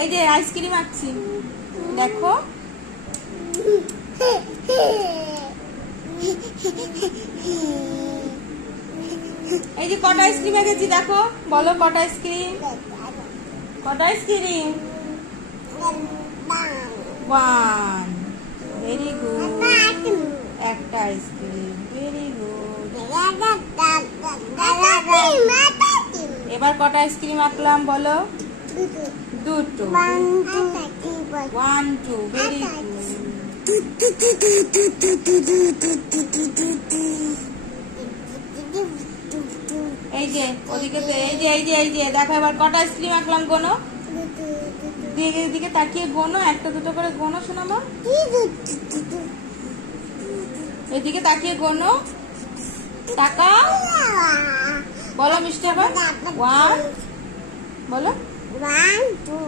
এই যে আইসক্রিম আঁকছি দেখো। এই যে কটা আইসক্রিম এঁকেছি দেখো, বলো কটা আইসক্রিম? কটা আইসক্রিম? 1। Very good. একটা আইসক্রিম। Very good. এবার কটা আইসক্রিম আঁকলাম বলো? 2টো। 1 2। Very good. এই যে ওদিকে এই যে দেখো এবার কটা আইসক্রিম আঁকলাম গোনো? দিকে তাকিয়ে গোনো, একটা দুটো করে গোনো শোনাবো। এদিকে তাকিয়ে গোনো, তাকাও, বলো মিষ্টি আবার। 1 বলো। 1 2